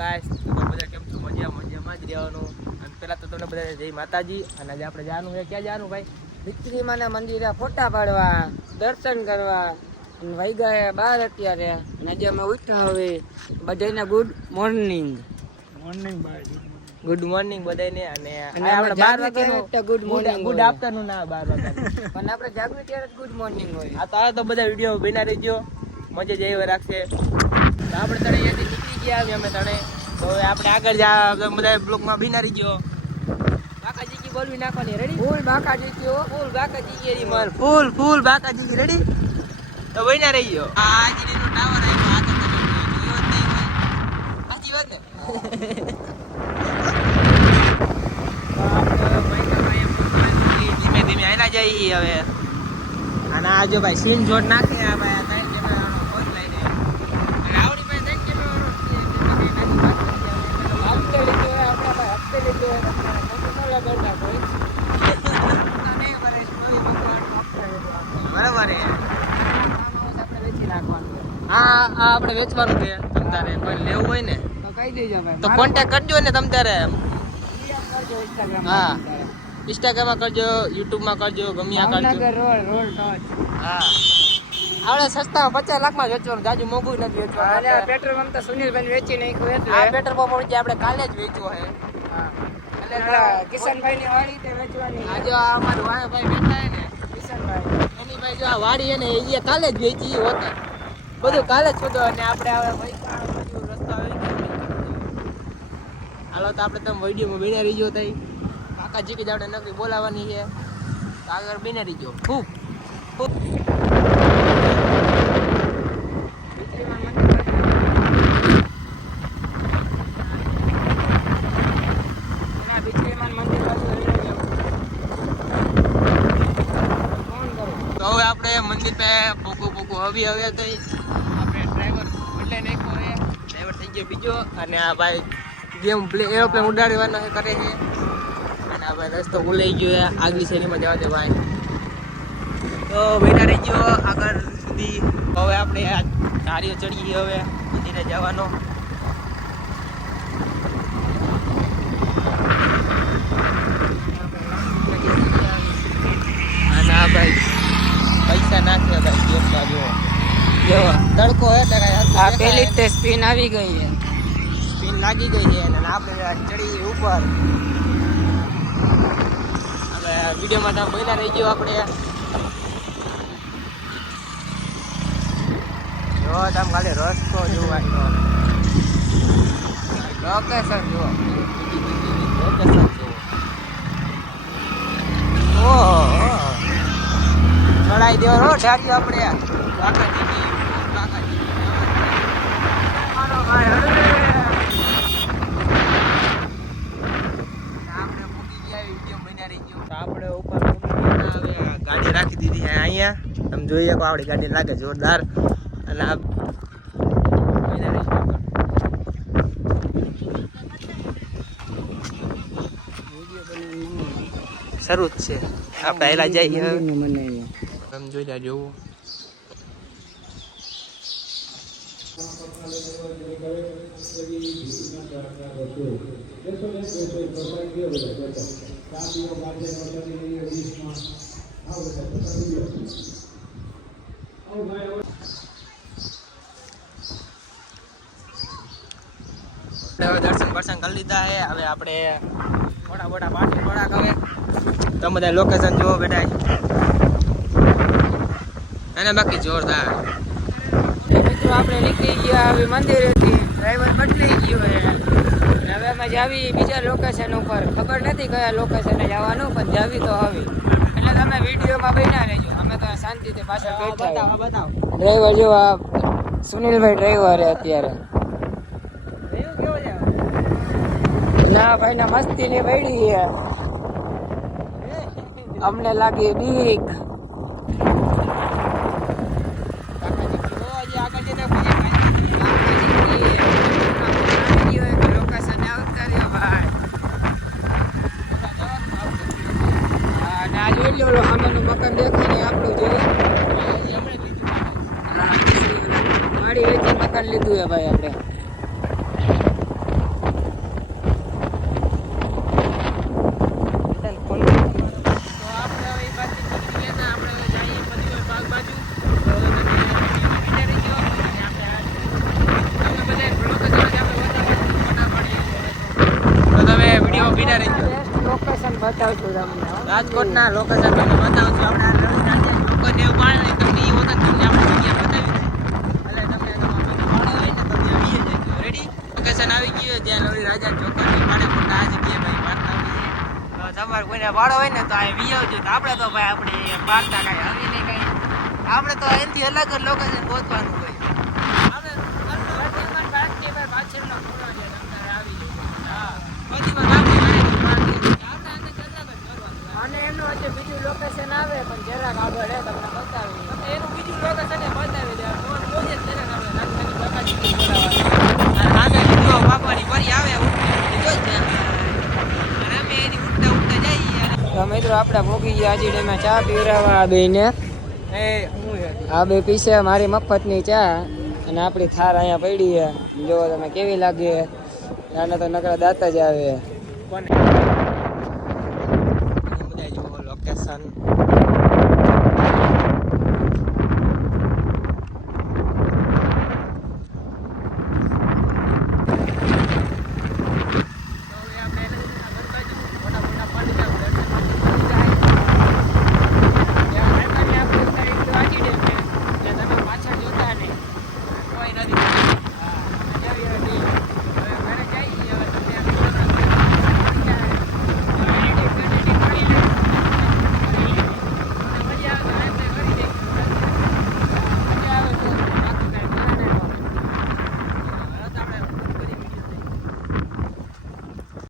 Guys તો બધા કેમ છો? મજામાં જ રહેવાનું. અને પહેલા તો તમને બધા જય માતાજી. અને આજે આપણે જવાનું છે, ક્યાં જવાનું ભાઈ? વિક્ટરી માના મંદિરે ફોટા પાડવા, દર્શન કરવા. વહી ગયા 12 અત્યારે. અને આજે અમે ઉઠ્યા હવે. બધાને ગુડ મોર્નિંગ. ગુડ મોર્નિંગ બધાને. અને આપણે 12 વાગ્યાનો ગુડ મોર્નિંગ, ગુડ આફ્ટરનૂન ના 12 વાગ્યા. પણ આપણે જાગવી ત્યારે ગુડ મોર્નિંગ હોય. આ તો બધા વિડીયો બના રહીજો, મજા જ એવી રાખશે. તો આપણે તણે અહીંયાથી નીકળી ગયા અમે તણે. તો હવે આપણે આગળ જા બધા બ્લોકમાં બના રહીજો. બાકાજી કી બોલવી નાખવાની રેડી? ફૂલ બાકાજી કયો, ફૂલ બાકાજી કી રીમલ, ફૂલ બાકાજી કી રેડી? તો બના રહીજો. આ આજીનો ટાવર આવ્યો. આ તો તમે જોયો જ નહીં હોય. સાચી વાત ને? ધીમે ધીમે આયલા જઈએ હવે. અને આ જો ભાઈ સીન જોડ નાખે આ ભાઈ આ ત્રણ કેમેરાનો ફોન લઈને. અને આવડી પાસે ત્રણ કેમેરાનો હપ્તે લીધો હોય આપણે ભાઈ, હપ્તે લીધો હોય કરતા કોઈ બરાબર હે. આપણે વેચી નાખવાનું. હા આપણે વેચવાનું છે. તમ તારે કોઈ લેવું હોય ને તો કહી દેજો ભાઈ, તો કોન્ટેક્ટ કરજો ને તમ તારે. Instagram હા. ઇન્સ્ટાગ્રામમાં કરજો, યુટ્યુબમાં કરજો, ગમ્યા કરજો. Bhavnagar road touch. હા આપણે સસ્તા 50 લાખમાં જ વેચવાનું, જાજુ મોંઘું નથી વેચવાનું. અને પેટ્રોલ પંપ તો સુનિલભાઈ વેચી નાખ્યું એટલે. આ પેટ્રોલ પંપ જે આપણે કાલે જ વેચ્યો છે. એટલે કિશનભાઈ ની વાડી તે વેચવાની. આજે આ અમારું ભાઈ બેઠા ને કિશનભાઈ એની ભાઈ જો આ વાડી એને એ કાલે જ વેચી હોતા. બધું કાલે જ છોડો. અને આપણે હવે મૈકાણ બધું રસ્તા આવી ગયા. હાલો તો આપણે તમે વિડીયોમાં બિના રહીજો તઈ. કાકાજી કે આપણે નકરી બોલાવવાની છે. આગળ બિના રહીજો. ખૂબ ખૂબ તો હવે આપણે મંદિર પે પોકું હવે તો આપણે ડ્રાઈવર બદલે નાખ્યો છે. ડ્રાઈવર થઈ ગયો બીજો. અને આ ભાઈ ગેમ એરોપ્લેન ઉડાડવાનો કરે છે. અને આ ભાઈ રસ્તો ભૂલાઈ ગયો છે, આગલી શેરીમાં જવા દે ભાઈ. તો બેઠા રહી ગયો આગળ સુધી. હવે આપણે આ ધારીઓ ચડીએ હવે મંદિરે જવાનો. અને આ ભાઈ પૈસા નાખ્યા ભાઈ ગેમમાં જો તડકો હે તો આ પેલી જ તે સ્પિન આવી ગઈ છે. સ્પિન લાગી ગઈ છે. અને આપણે ચડી ઉપર. હવે વિડીયોમાં તમે બન્યા રહી ગયો. આપણે જો તમે ખાલી રસ્તો જોવાનો, લોકેશન જુઓ, લોકેશન જુઓ. ઓહો ચડાઈ દેવાનો ઢાળ્યો આપણે. કાકાજી મારો ભાઈ આપણે મૂકી ગયા વિડીયો બન્યા રહી ગયો. તો આપણે ઉપર હવે ગાડી રાખી દીધી છે અહીંયા. તમે જોઈએ કે આપણી ગાડી લાગે જોરદાર. અને આ બન્યા રહી ગયો. શરૂ જ છે. આ પહેલા જઈએ તમે જોઈ રહ્યા જોવું. હવે દર્શન કરી લીધા છે. હવે આપણે મોટા પાર્ટી થોડાક હવે તમે બધા લોકેશન જુઓ બેટા. અને બાકી જોરદાર. મિત્રો આપણે નીકળી ગયા હવે મંદિરેથી. ડ્રાઈવર બદલાઈ ગયો છે. હવે અમે જાવી બીજા લોકેશન ઉપર. ખબર નથી કયા લોકેશને જવાનું, પણ જાવી તો આવી. એટલે તમે વિડીયોમાં બન્યા રહેજો. અમે તો શાંતિથી પાછળ બેઠા. બતાવો ડ્રાઈવર જો આ સુનિલભાઈ ડ્રાઈવર અત્યારે. ના ભાઈ ના મસ્તી ની પડી છે. અમને લાગી બીક. સામેનું મકાન દેખાય ને આપણું જોઈએ. વાડી વેચી મકાન લીધું છે ભાઈ આપણે. બતાવશું તમને રાજકોટના લોકેશન તમને બતાવશું. આપણે આ રવિ રાજ્ય લોકોને એવું પાડે ને તમને એ વખત તમને આપણે જગ્યા બતાવી એટલે તમને પાડો હોય ને તો ત્યાં વીએ જાય. રેડી લોકેશન આવી ગયું છે જ્યાં રવિ રાજા ચોકરની પાડે ખોટા આ જગ્યાએ ભાઈ વાર્તા આવી છે. તો તમારે કોઈને પાડો હોય ને તો આ વી આવજો. તો આપણે તો ભાઈ આપણી વાર્તા કાંઈ આવી નહીં કાંઈ. આપણે તો એનાથી અલગ જ લોકેશન પહોંચવાનું હોય. આપણે પાછળનો ખૂણો છે તમને આવી હા બધી અને એનું હજી બીજું લોકેશન આવે પણ જરાક આગળ તમને બતાવી એનું બીજું લોકેશન બતાવી દે ફોન બોલે જરાક આપણે નાની બાકાજી બોલાવવાની બીજો બાપાની પરી આવે અને અમે એની ઉઠતા ઉઠતા જઈએ. તો મિત્રો આપણે ભોગી ગયા હજી ડેમાં ચા પીવડાવવા આ બેને આ બે પીસે મારી મફતની ચા અને આપણી થાર અહીંયા પડી છે. જો તમે કેવી લાગે આને તો નકરા દાંત જ આવે. લોકેશન